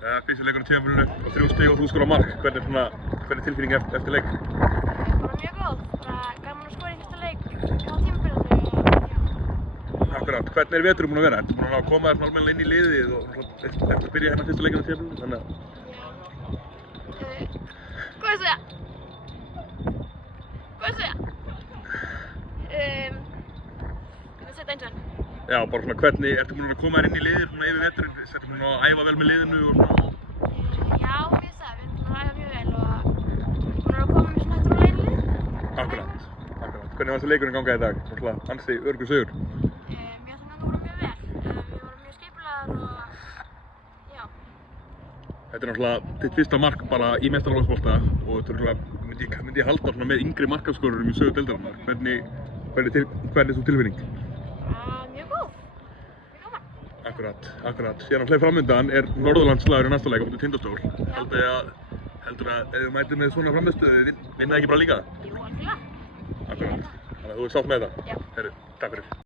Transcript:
Fyrsti leikur á tímabilinu og 3 stig og þú skorar mark. Hvernig tilfinning eftir leik? Bara mjög góð. Bara gaman að skora í fyrsta leik á tímabilinu. Akkurat. Hvernig er veturinn búinn að vera? Ertu búinn að koma þér almennilega inn í liðið og eftir að byrja hérna fyrsta leikinn á tímabilinu? Þannig að... Hvað er það? Hvað er það? Ég setja eins og enn. Já, bara svona hvernig, ertu búinn að koma þér inn í liðið svona yfir veturinn? Ertu búinn að æfa vel með liðinu og svona? Já, mér það. Við erum búin að æfa mjög vel og búin að koma með svona hættur í liðinu. Akkurat. Hvernig fannst þér leikurinn ganga í dag? Svona ansi öruggur sigur. Mér fannst hann voru mjög vel. Við vorum mjög skipulagðar og já. Þetta er náttúrulega þitt fyrsta mark bara í meistaraflokksbolta og þetta er myndi ég halda svona með yngri markaskorurum í sögu deildarinnar. Hvernig er þú tilfinning? Mjög góð. Mjög gaman. Akkurat. Síðan fleiri framundan er Norðurlandsslagur í næsta leik á móti Tindastól. Heldur að ef þið mætið með svona frammistöðu, vinna ekki bara líka? Jú, algjörlega. Akkurat. Þannig að þú ert sátt með þetta? Já. Heyrðu, takk fyrir.